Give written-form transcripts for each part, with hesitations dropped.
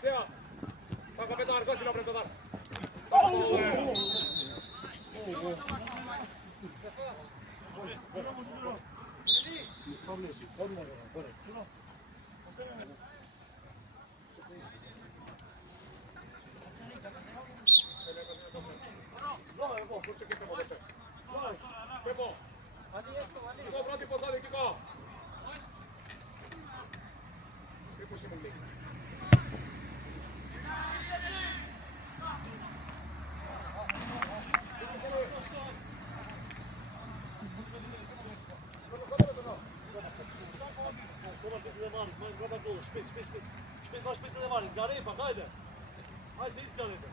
Сега. Така Петар, кој си напред Петар? Пепо. Кико врати позади, Кико. Пепо си могли. Špik, baš misli da varim, gari ipak, hajde. Hajde se iskalite.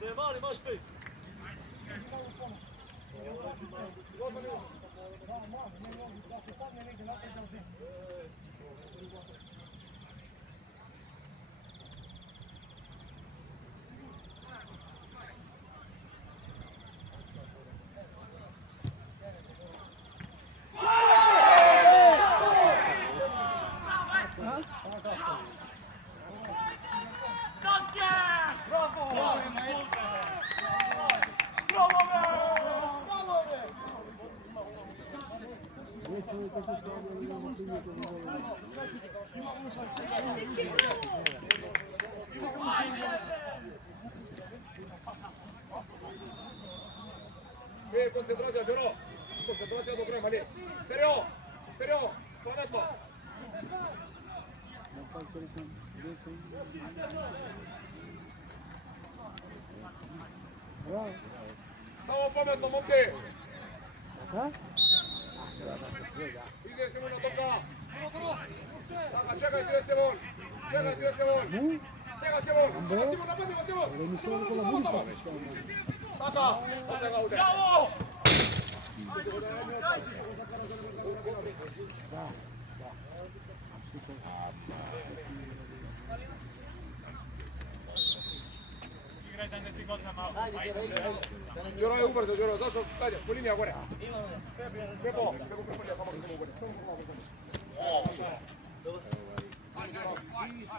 Ne varim, baš špik. Концентрација, Джоро. Концентрација до крај, мали. Стерео. Стерео. Паметно. Само паметно, момци. Иде се му на топка. Така, чекај, ти се вон. Чекај, ти се вон. Сега се вон. Сега си му нападнива, се вон. Така, остага уте. Браво! Джоро е убрзо, Джоро, зашо? Ајде, по линија горе. Пепо, приполија, само да се му горе.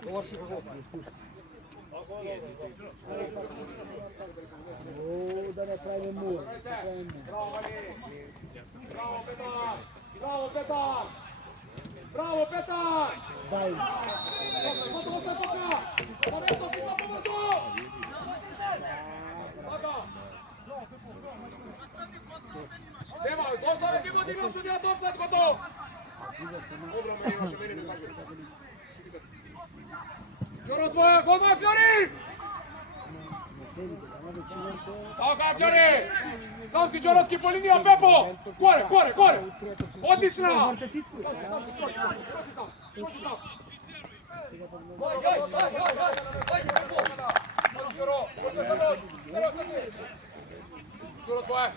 Добар си го спусти. Да направим мур. Браво, Вали! Браво, Петар! Браво, Петар! Браво, Петар! Дай! Готово сте тока! Паметно, Кико, помрто! Така! Нема, достави Кико, ти го судијат офсайд, готов! Добро, мене имаше, мене не кажи. Джоро, твоја, гол е, Фјори! Така, Фјори! Сам си Джоровски по линија, Пепо! Горе, горе, горе! Одлична! Джоро, твоја!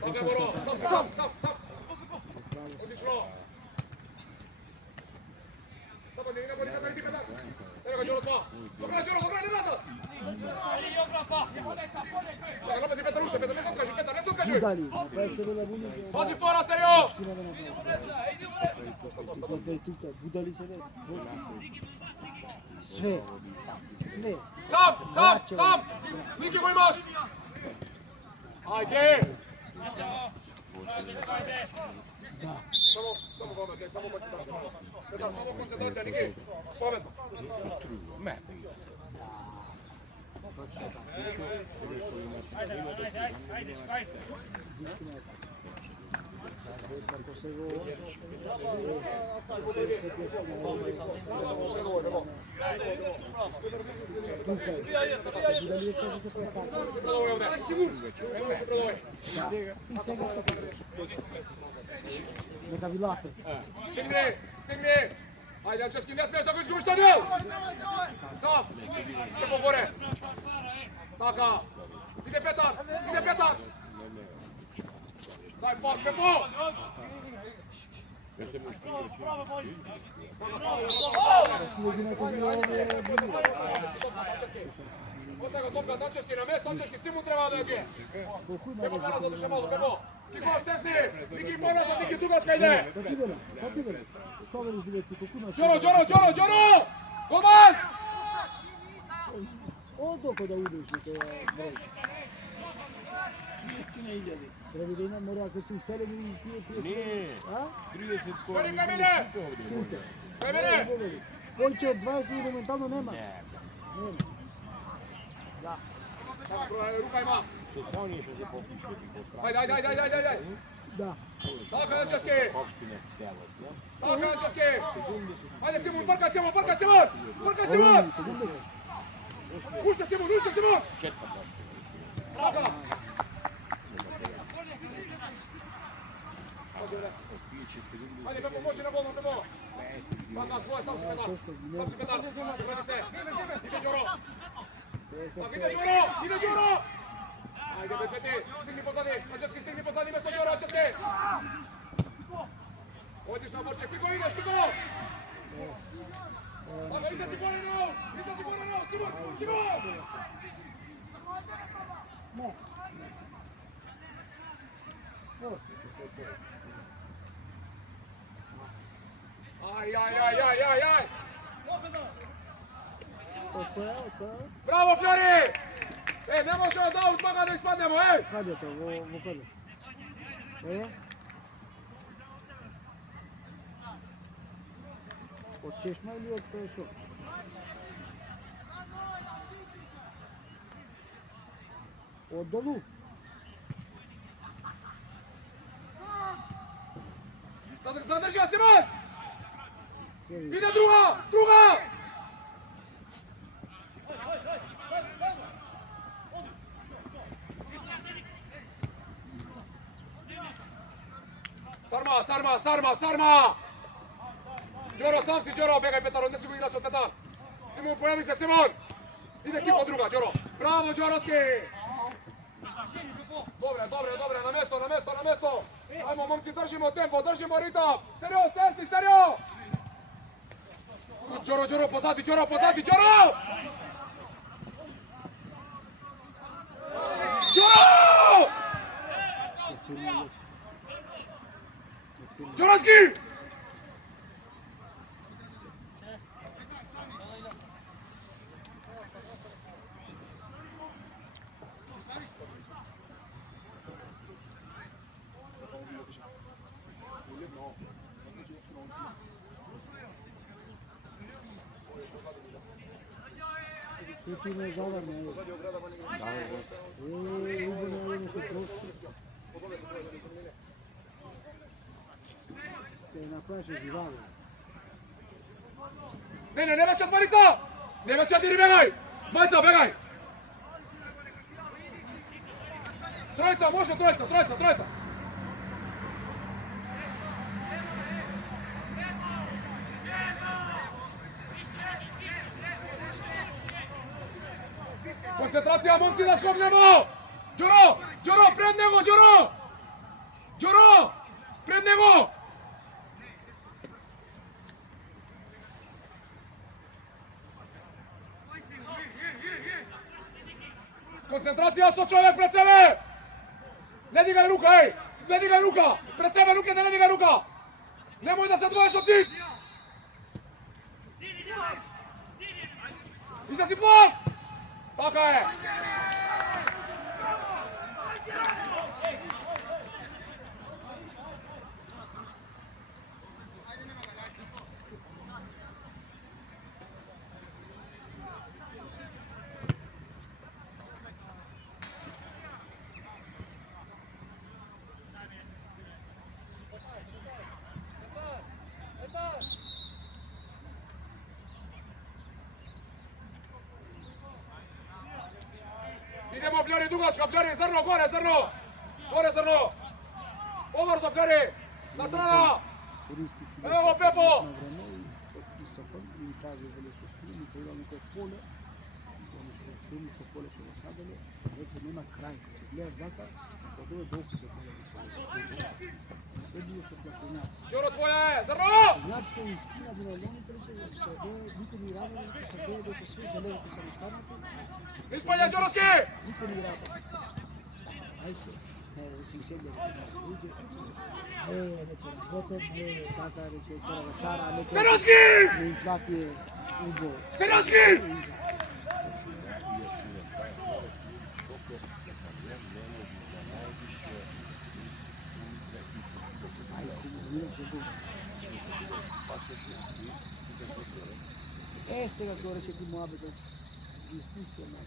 Така, Боро! Сам! Одлично! Напади, ти Петар! Ева, Джоро, това! Добре, не назад! Така, напади, Петар, уште, Петар, не се откажи! Дали, направи себе на буни. Пази втора, Стерео! Будали себе. Све. Сам! Ники го имаш! Ајде! Само паметно, само концентрација. Петар, само концентрација, Ники. Паметно. Kako se go... Neka vi lape. Stigni! Ajde, Ančevski, ne smiješ da go izgubiš to duel! Sam! Lepo gore! Taka! Ide Petar! Ide Petar! Daj pas, Pepo! Ostaje ga Topka, Ančevski na mjesto, Ančevski Simu treba da je dvije. Pepo mora zaduše malo, Pepo! Kiko stesni! Niki ponosa, Niki Dugačka ide! Katibele. Što veliš vidjeti kokuna? Đoro! Golman! Odoko da udeš na te broj. Treba da ima, mora kad se iselili i tije Ne, A? 30 Šori Kamile! Sinte. Kamile! Poće od 20 momentalno nema. Ne, Nema. Da. Ruka ima! što su oni što se popišu po strani. Ajde! Da. Tako, Ančevski! Opštine celost, ja? Tako, Ančevski! Ajde, Simon, parkaj Simon! Ušte Simon! Četvrta. Tako! Ajde, Pepo, može na bolno, Pepo! Pata, tvoje, sam si Petar! Spredi se! Ide Đoro! Ide Đoro! Ajde, Bečeti, stigni pozadi! Ančevski, stigni pozadi, mjesto Đoro, Ančevski! Odiš na borče, Kiko ideš, Kiko! Tako, izlazi Borino! Simon! Ne. Aj! Opa. Bravo, Fjori! Ne može od aut toga da ispadnemo, ej! Kad je to? Vo kada? Od Češma ili od Šok? Od Dolu? Zadržio Simon! Ide druga! Sarma! Đoro, sam si, Đoro, begaj Petar, odnesi go igrač od Petar. Simon, pojavi se, Simon! Ide Kiko druga, Đoro. Bravo, Đoroski! Dobre, na mjesto! Ajmo, momci, držimo tempo, držimo ritam! Stereo! Đoro, pozadi, Đoro! Đoroski! Ti ne zavarne. Ljubljeno je neko prosto. Se napraše živali. Ne veća dvorica! Ne veća tiri, begaj! Dvojca, begaj! Trojica, može, trojica! Koncentracija, momci, da skopnemo! Đoro, pred nego, Đoro! Pred nego! Koncentracija, so čovjek pred sebe! Ne digaj ruka, Pred sebe ruke, ne digaj ruka! Nemoj da se odvojiš od zid! Izlazi blok! Taka je! Idemo Fljori, dugačka Fljori, zrno, gore zrno! Gore zrno! Povrzo Fljori! Na strana! Evo Pepo! На време и истокон и кажа велико струница или некој поле. Они што струмисто поле што го саделе, веќе нема крај. Гледаш вака, кога е долго до поле. Следува се пластинаци. Đuro tvoja je, zrno! Значите и скина за лоните рече, се бе никој не работи, се бе дека све железите се настанати. Ispalja Đurovski! Никој не работи. Ај се. Си седја луѓе. Рече, работат, така рече, царава чара, рече. Sterovski! Не им плати службо. Sterovski! Сега тоа рече ти муабетот ги испустија на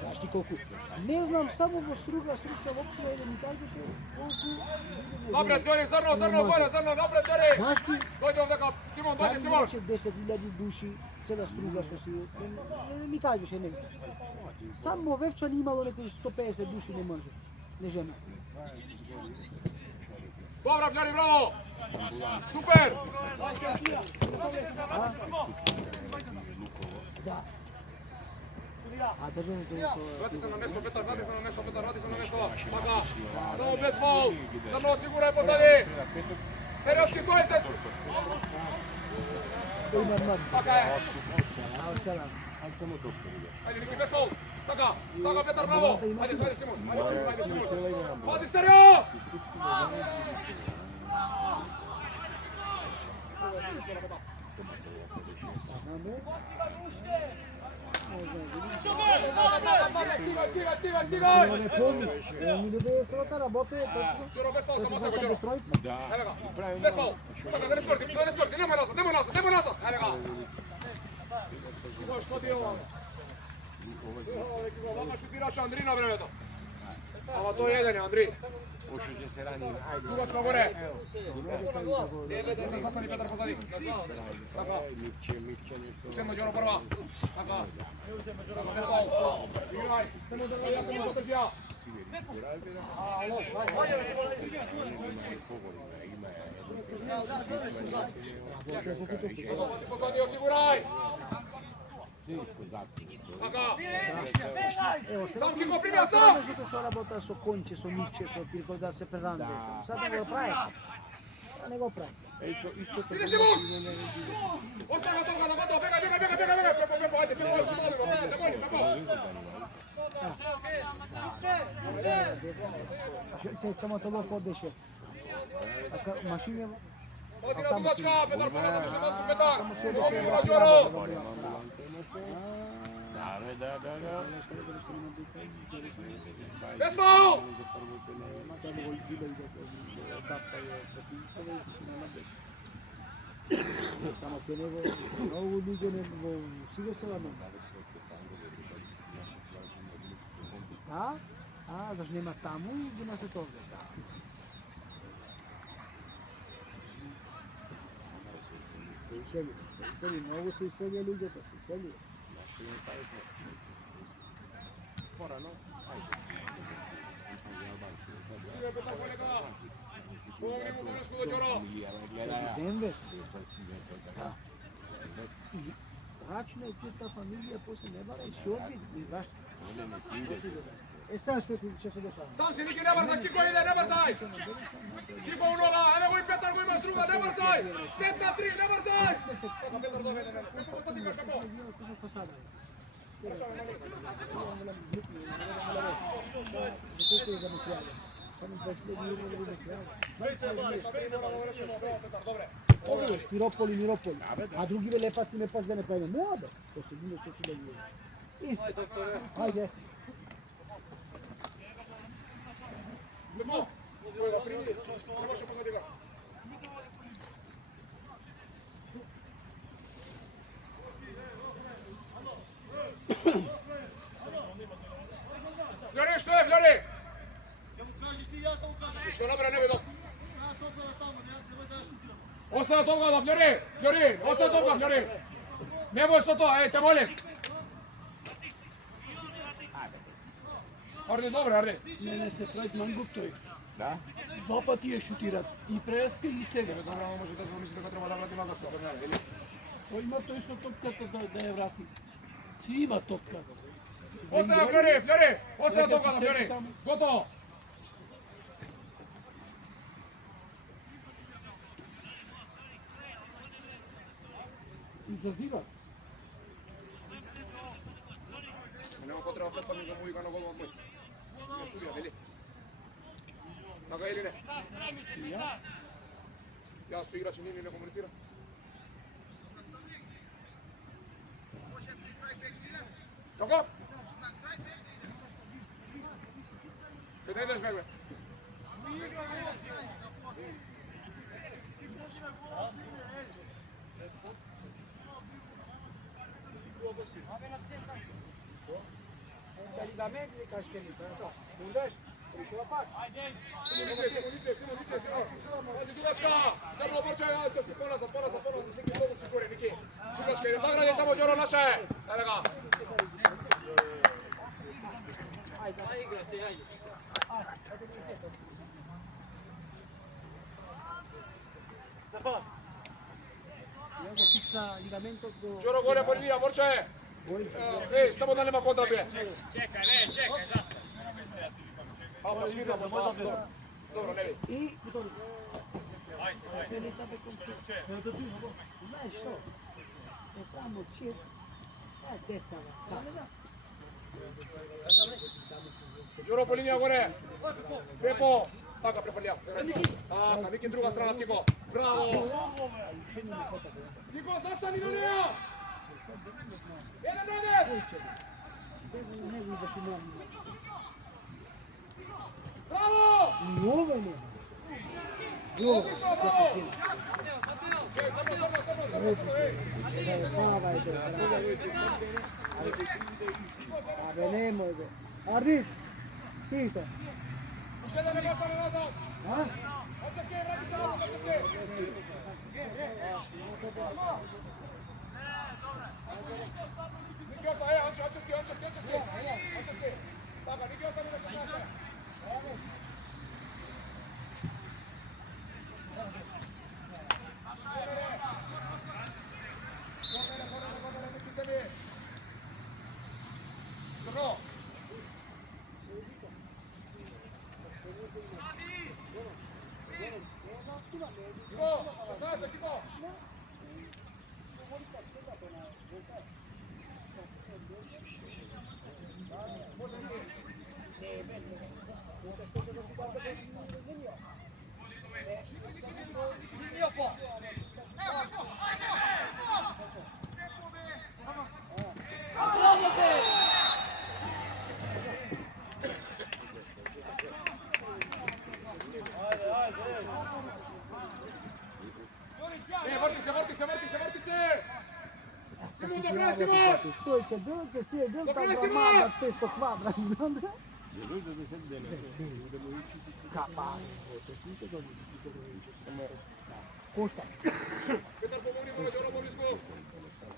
Знаеш ти колку? Не знам, само во Струшка Лопсова или ми кажеше колку... Napred Fljori, zrno, gore, zrno, napred Fljori! Знаеш ти? Dođe ovdje, Simon, dođe Там Simon! рече 10.000 души, цела Струга со си... Не ми кажеше, не знам. Само Вевчан имало некои 150 души, не може. Не жена. Dobra Fljori, bravo! Super! Да. А државното е тоа... Vrati se na mjesto, Petar, vrati se na mjesto, Petar, vrati se na mjesto. Maka, samo bez faul. Zrno osiguraj pozadi. Sterovski, to je se... Тој има млад. Така je. Ао селам. Ajde, Niki, bez faul. Така, Petar, bravo. Ajde, Simon, ajde, Simon. Pazi, Stereo! Стигай! Не помни. Ми не бе целата работа е точно. Đuro, bez faul, samo Се ostako, се Đuro. стројца. Evo ga, bez faul. Така, ne sorti, nemoj nazad. Evo ga. Evo što ti je ovo? Vama šutiraš Andri na vremeto. Ама тој е еден, Андри. Дугачка горе. Застани Петар позади. Така. Устемо Ѓоро прва. Така. Не слав. Играј. Само да ја се потрџија. Позади осигурај. Така. Сам ќе го примја сам. Зато што работа со конче, со мивче, со тирко да се преранде сам. Сад да го прави. А не го прави. Иде Симон! Остана топка на пато, бега! Пепо, ајде, Се стоматолог одеше. Така машиња Пази на дугачка, Петар помаза више малку, Петар! само се одеше Омира да Ѓоро! Без фаул! Само ке него многу луѓе не во сига се ладно. Да? А, зашто нема таму и ги носат овде. Се iseli, mnogo se iseli луѓето, се iseli. Стига Петар понека! Помогни му белешко до Ѓоро! Земве. Рачно е таа фамилија, после не бара и се одби, и баш. Е, сега што се дешава? Сам си, Ники, не брзај, Кико иде, не брзај! Кико у нога, еве го и Петар, го има друга, не брзај! 5 на 3, не брзај! Така, Петар доведе, не. Остати ме како? Колку е за материјали? Само 20.000 евро да материјали. Овде, Стирополи, Мирополи. А другиве лепаци ме пази да не правиме. Моја бе, то се било што си да ги. Иси. Ајде. Лепо! Кој го прими? Не може позади го. Флори, што е, Флори? Ќе му кажеш ти, ја ќе му кажеш. Што набра не бе док? Ја толку да таму, немој да ја шутирам. Остана топка да Флори, остана топка Флори. Немој со тоа, те молим. Арди, добре, Арди. Мене се Трайтман Гуптој. Да? Два пати ја шутират. И преска и сега. Добро, може да мисли дека треба да врати назад со тоа, или? Тој има тој со топката да ја врати. Си има топка. Остана Флори, остана топка на Флори. Готово. Изазива. Нема потреба представник да му ига на голман бој. Не судија, дели? Така или не? Јас со играчи не комуницирам. Така? Каде идеш, бе? Ligamenti di caschelito, no? Undeş, konuşuyor bak. Pazi, Dugačka! Samo obrčaj, Ančevski, ponazad, neki mnogo sigure, Niki. Dugačka, ne zagradi samo Đoro naše! Evo ga! Stefan, Io fixa ligamento do... Đoro gore po linija, Borče! Samo da nema kontra tu je. Čekaj, zašto? Pa sviramo, dobro, ne vidi. I потом... Se ne tabe con... Знаешь что? Там чип. Деца, сам. Đuro po linija gore. Pepo. Така префрлија. Така, Ники друга страна, Тико. Браво! Тико, застани на неја! Еден! Не видиш много. Браво! Много не. Много. Venemo. Ardit. Sisto. Уште да не го остане назад! А? Анчевски, врати се назад, Анчевски! Ники остане, Анчевски! Така, Ники остане на 16. Зрно! Тико, 16, Тико! Врти се! Симон, добре, Симон! Той че дълте си е дълта брамада 500 квадрат. Коста. Петър, помогни му на Жоро по-близко!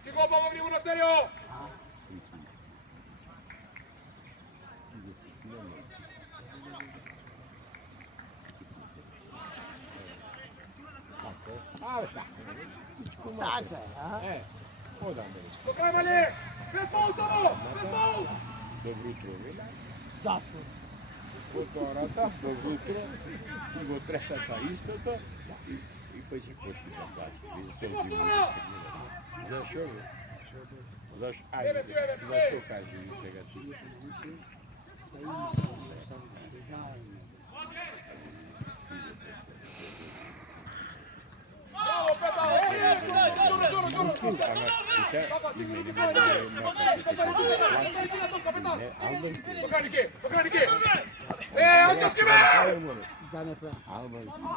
Тико, помогни му на стерео! Така, а? До крај, Мали! Без фаул само! Без фаул! Добро утро, Вила. Затвор. Втората, добро утро. И го третата истото. И па си почни да плаче. Зашо? Зашо? Ајде, зашо кажи ви сега ти? Браво, Петар! Покраники! Анчевски бе! Да не пе.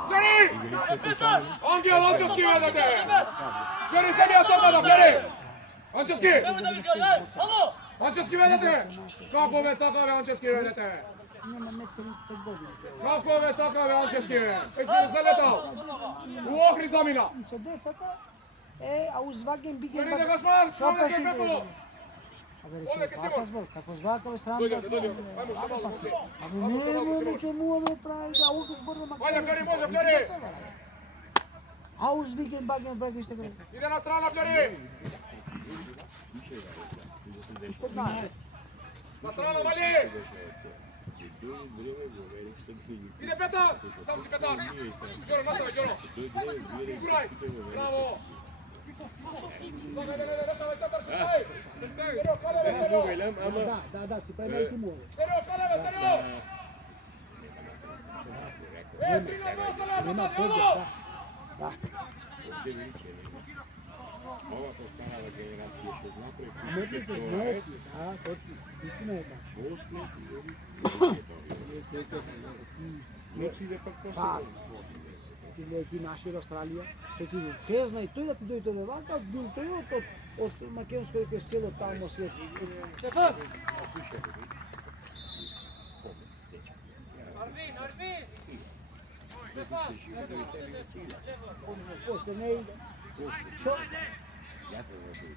Флери! Ангел, Анчевски ведете! Флери, се ми ја стопата, Флери! Анчевски! Анчевски ведете! Како бе, така бе, Анчевски ведете! Нема не цели 5 години. Така бе, Анчевски, е се залетал. У Охрид замина. И со децата, а узваген биген... Донете Гашман, Што донете си Пепо. го? Абе, рече, вака збор, како звака бе срам Дојде, да... дојде, ајмо што мало, момци. Абе, не, че му ме прави, да овде збор да макар... Ајде, Флери, може, Флери. А узвиген баген браги сте гре. Иде на страна, Флери. Испод нас. На страна, Вали. Иде Петар. Сам си Петар. Ѓоро, настави, Ѓоро. Гурај. Браво. Да, си прави тимови. Стерео, Калеве, стерео. Трина Мосала, Нема назад, тега, Јово. да. Ова постарала генерација што напред. Метли се знаат, да, точно. Истина е така. После Ти да пак па, ти наши в Австралија, тој ти го кезна и тој да ти дојде овде вака, бил тој од македонско дека село таму свет. Стефан! Арвин. Стефан. После не иде. Што? Јас се забавам.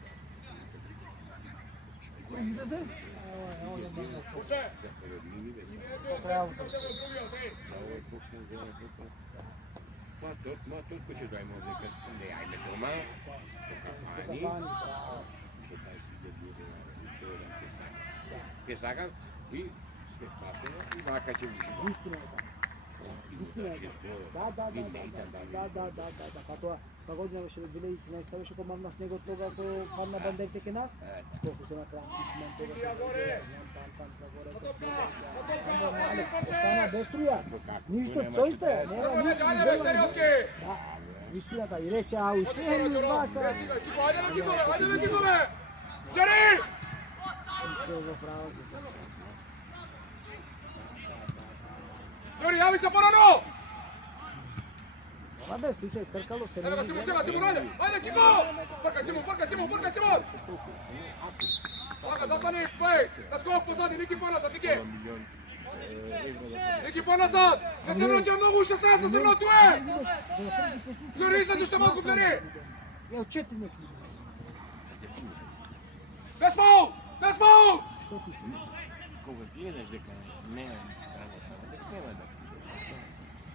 Уче. Ma tutto ci dai modo che ne hai le doma, Кафани, che dai si deve dire che saga и спектакл и вака ќе ви. Истина е така. Истина е така. Да. Па тоа, та година беше 2013, беше кога мамна снегот тога кој падна бандерите ке нас. Колку се накраја писмен тога. Остана без струја. Ништо цојце, нема ништо. Да, истината и рече ау, се ми вака. Ајде, кикове. Флери. Се во право се. Флери, јави се порано. Ама бе, слушај, тркало се. Ево га Симон, ајде, Кико. Паркај Симон. Лага, застани, плей. Let's go, позади, Ники поназад, Ники. Ники поназад. Не се враќа многу, 16 се вратуе. Флери, излези што малку, Флери. Ја 4 неки. Без фаул. Што ти си? Кога гледаш дека не е работа, дека нема да.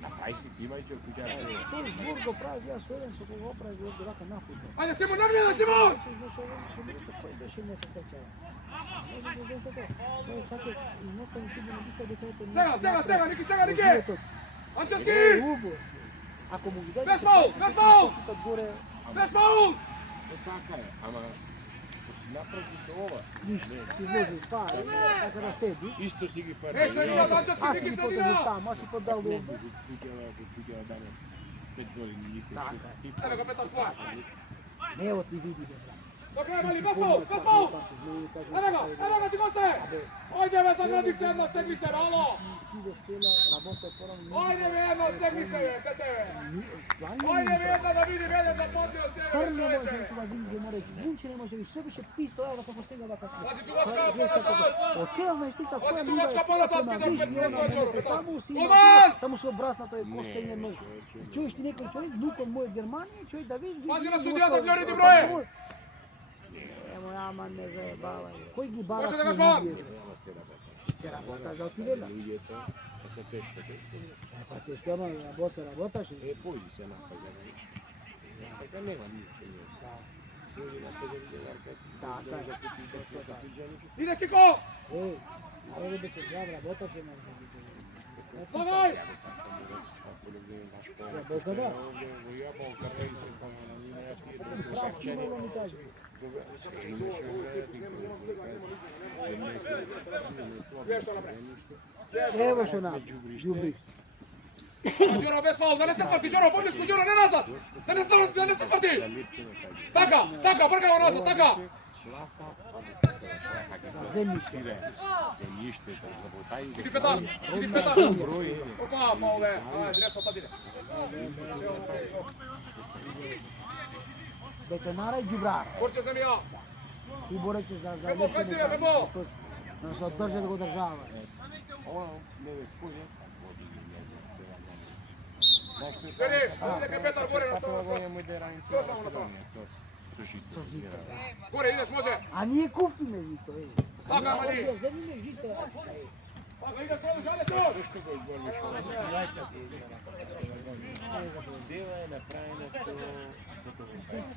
Направи си ти имај се куќа. Тој збор го прави, јас со еден со кого го прави го вака на футбол. Ајде, Симон, нагледа, Симон. Кој беше не се сеќава. Може да знам што тоа сака едноставно ти да напиша дека ето. Сега, Ники. Анчевски. Ако му ги даде. Без фаул. Горе. Без фаул. Така е, ама направи се ова. Ти возиш па, така да седи. Исто си ги фарби. Е, средина, Анчевски, Аз си Ники ги подал средина. таму, аз си подал Не, овде. куќава даме 5 години никој. Така Ево га Петар, твоја. Не, ево ти види бе, брат. Добре, Мали, без фаул. Ево га, ти госте. Ајде, бе, загради се една, стегни се, ало. Си весела, работа порано. Ајде, бе, една, стегни се, бе, тете, бе. Ајде, бе, една да види, бе, да подни од тебе, Трн не може човече. да види, не може. Вунче не може, sve беше писто, ево како сега вака се. Пази, дугачка, поназад. Откај знаеш ти са Пази, која дугачка, поназад, вида, Петар, виж, Петар, она, Петар, таму си Коман! таму се обраснато е костење нож. Чуеш ти некој човек, внукот мој од Германија, човек да види. Пази на судијата, Флери, ти брое. Ево, ама не заебавај. Кој ги бара? Може да го жмам. Ќе работа за отидела. Луѓето, се тешко. Па тешко, ама работаше. Е, појди се напаѓа. Така нема нищо. Иде, Кико. Аре беше здрав, работаше на. Давај. Бога да. Да. Праски имало ми каже. Ево што на. Ѓубриш. Ѓоро, без фаул, да не се сврти, Ѓоро, поблиску, Ѓоро, не назад. Да не се сврти. Така, бркај го назад, така. За земјище. Иди Петар. Опа, фаул е. Ајде, дресот, ади. Бетонара и ѓубрар. Борче земја. И борече за Бебо, преси бе, Бебо. Да се одржа да го држава. Ono ne spolje, vodi ne znam. Vedi, vedi che Petar gore na Tako stranu. govorimo i da je ranica Što samo na stranu? to sušiti. Со жито. Gore, ideš, može. A nije kufime žito, ej. Така, ама ни. Zemlje žito, rašta, ej. Така, ide се, žale се. To što ga izborbiš ovo? Cijela je napravljena to što to već.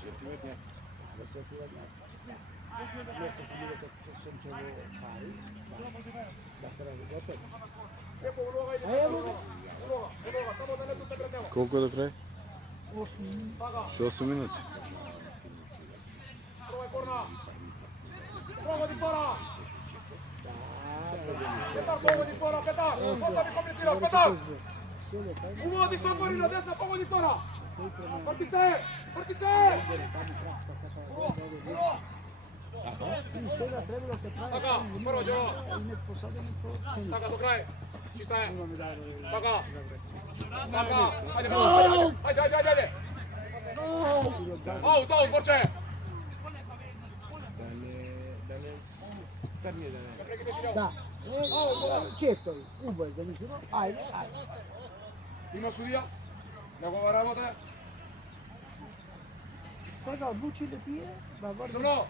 Светлиот Да се отиват не се били како сончево пари, да се разготват. Еко, улога иде. А ево, Улога, само да не туте пред него. Колку до крај? 8 Така, Ще 8 минути. пробај корна. Погоди пора. Петар, погоди пора, Петар. Петар, ми комплицираш, Петар. Уводи се, отвори на десна, погоди втора. Врти се, врти се. И сега треба да се прави. Така, прво Джеро. И не посадени со цени. Така, до крај. Чиста е. Имаме да. Така. Така. Ајде, Петар. Ајде. Аут, Борче. Прекидеш и Да. Чефтој, убај занесено. Ајде, ајде. Има судија. Негова работа. Сега одлучиле тие да врзат. Зрно.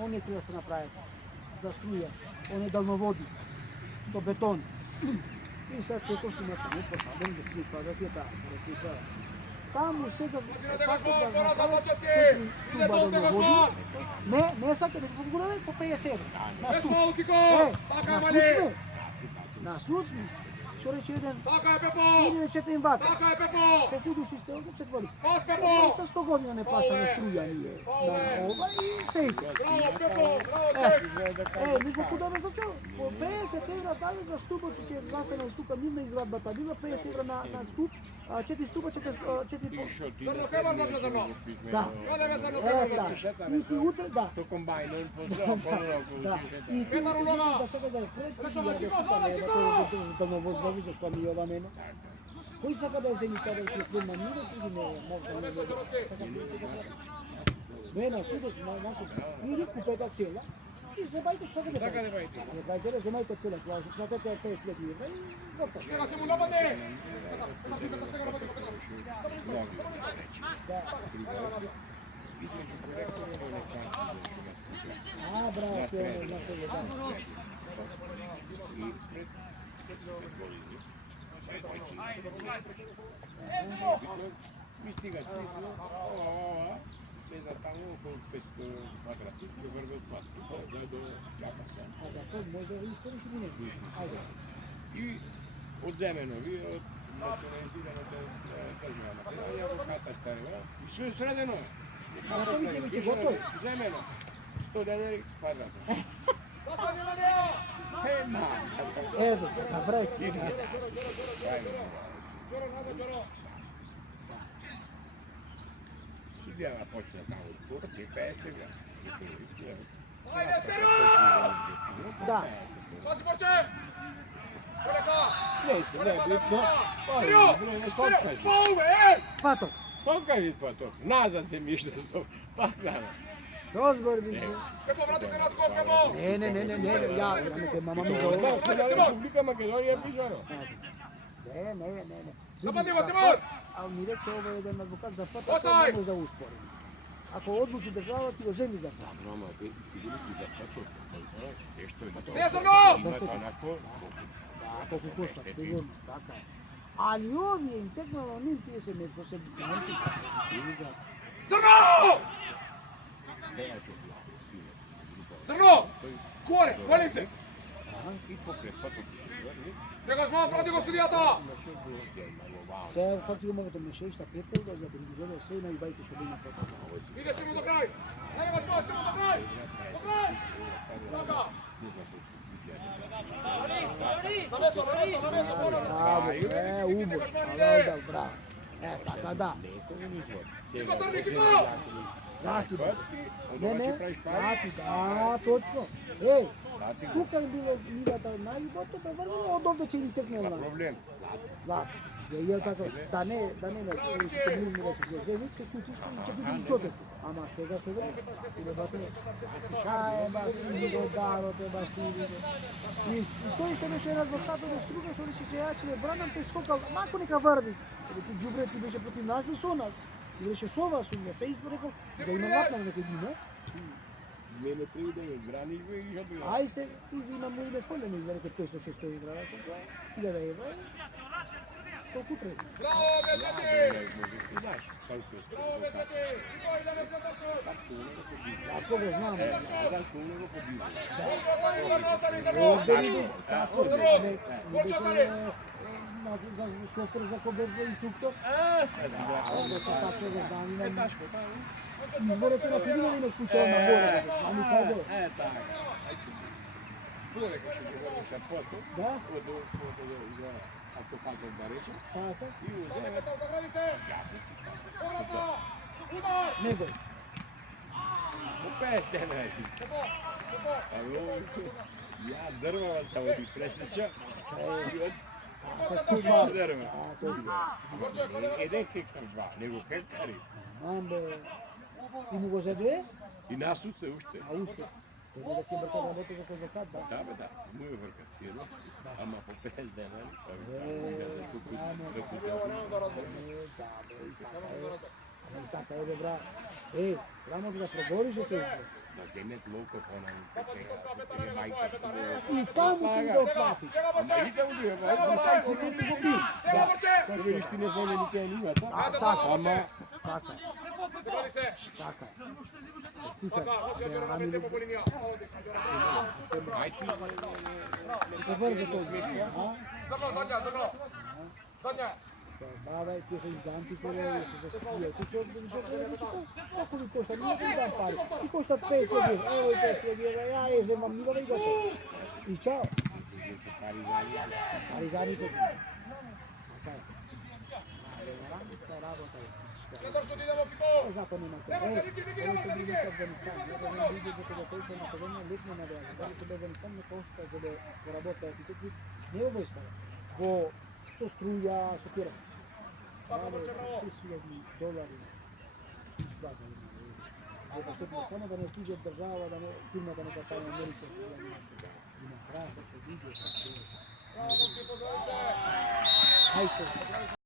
Он треба да се направи за струја, он е далноводи со бетон. И сега човекот си направи посаден да си ги квадратијата, да си квадрат. Таму сега сака да направи 4 стуба далноводи. Не сака да се подгулеве по 50 евро. На ступ. Есло, Кико. Така, на Мали. суд сме. На суд сме. Што рече еден, Така е, Пепо. или речете им бата. Така е, Пепо. Колку души сте овде? Четвори. Пас, Пепо. За 100 година не плащаме струја ние. На ова и се иде. Браво, Пепо. Браво, Чек. Ми го подобе зачо? По 50 евра даве за ступот, че ќе власена тука нивна извадбата. Била 50 евра на ступ, 4 ступа, 4 Зрно, хебар зашме зрно. Да. Каде ме зрно, Да. хебар зашме? И ти утре, да. To kombajnom pozdrav, Да. И ти Петар, утре улога. да сега да пречи Срещу, да Кико, купаме доле, да ме возбави зашто ми ова нема. Кој сака да земи тоа да ќе спрема мира, или не, може да не. Смена судот на нашо. Или купете цела. И забајте што ќе Така да правите. правите. Не правите, земајте цела, платете 50.000 евра и готово. Сега се му нападе. Петар, сега нападе, Петар. Između korektora i elefanti. А, браво, На тоа е на себе, да. I pred godinu. Mi stigati, ne znam, tamo oko 500 kvadrati, do vrbe otplatiti, do Đapasa. А за тоа може да историш или не? Ајде. I od Zemenovi, od nacionaliziranog država Makedonija, od katastareva, i sve je sredeno. Gotovi ќе биде готови. Zemeno, 100 денари квадрат. Застани на неа. Ема! Ево, направи. Джоро, назад, Джоро. Судјава почна таму спорт и 50 град. Ајде, Стеро! Да. Пази, Борче. Полека. Не се, не, битно. Стерио! Стерио! Фаул, бе! Пато. Покажи поток, назад се мишта, пак дана. Што зборби? Пепо, врати се на скоп, Пепо. Не, ја не мама ми Симон, зове. Симон. Република Македонија пишано. Не. Напади го, Симон! А ми рече ова еден адвокат за пата, Остай! не може да успори. Ако одлучи држава, ти го земи за пат. Рома, ти велики за поток, што е тоа? Не съм го! Има онако, Да, колку кошта, сигурно, така е. Али овие им текнало ним тие се меѓу се битанти. Црно! Црно! Горе, молим те! и покрај поток. Него смо, прати го студијата! Сега како ти го могат да ме шешта пепел, да ти ги зеле све и бајте што има фото. Иде Симон до крај! Ајде го чува, Симон до крај! До крај! Така! На место, понад! Убо, Алајдал, браво. Така да. Кико, трни, Кико! Прати, бе. Од Не, ова си правиш пари? прати, да, точно. Еј, тука им било нивата најубото, се врвило, од овде ќе ни текне Има онаа. проблем. Да. Ја така, да не, се комунизм рече, ја земи се чути и ќе биде чотек. Ама сега што го иде бате. Кај Васили го дарот е Васили. И тој се беше размостато да струга што рече ја че бранам тој скокал, мако нека врви. Рече џубре ти беше против нас и со нас. И беше со вас, се избор рекол, да има лапна некој дина. Мене треба да ја граниш бе и што Ај се, имам му име фолен, извари кој 500-600 евра, 1000 евра. Колку треба? Браво, Бежати! Знаеш, колку е. Браво, Бежати! Ивој, да не се почнат! Ако го знам. Знам колку го побиде. Волчо, остани, зрно! Ташко, Волчо, остани! за шофер за кога е инструктор. Ако се таче го знам, имам Ташко, изборите на Пилина и на куќа на горе, ами каде? така. Што дека ќе говори се пото? Да, Од автокантот да рече. така. И узе. Загради се! Повратно! Удар! Не бе. По 50 дена. Ало, ја дрвава се оди пресеча. Кума. Дрва. Волчо, Еден хектар два, него хектари. Мам бе. И му го заде, И насуд се уште. а уште. Тој да си брка да работи за синдикат, да. Да, бе, да. Му е вркат сино. Ама по 50 дена. Ама така е, бе, бра. Еј, срамотно да проговориш о тој избор. Да земет локов онам. И таму ти го плати. Сега, Ама Волче! идем да ја Сега бавам. си не го би. Сега, Волче! Тоа вишти не воле никај нивата. Ама... Така, Загради се! така. Слушај, Така, Волче, бе, џора ами на по линија. Ајти. те врзе тој избор, а? Зрно, задња! Задња! Се бавај, ти се изганти се леви, се заспија. Ти што колку ви кошта? Не ти дам пари. Ти коштат 50 евра. Ево и 50 евра. Ја е земам милова и готово. И чао. Паризаните. Така е. Рандиска работа е. Центар што ти идемо, Фико! Zato nema to. Nema se, Niki, Niki, nema se, Niki! Афганистан. Jedan vidio da kada toliko na Akademija letno na reagu. Da li se Afganistan ne košta za da pоработа и тук не во войска. Во со струја, со тира. $300,000 изплатени. Zato što je samo da ne tuže država, da ne firma da ne kataje Amerike. Ima krasa, se vidio. Браво, Волче, поздрави се! Hajde se.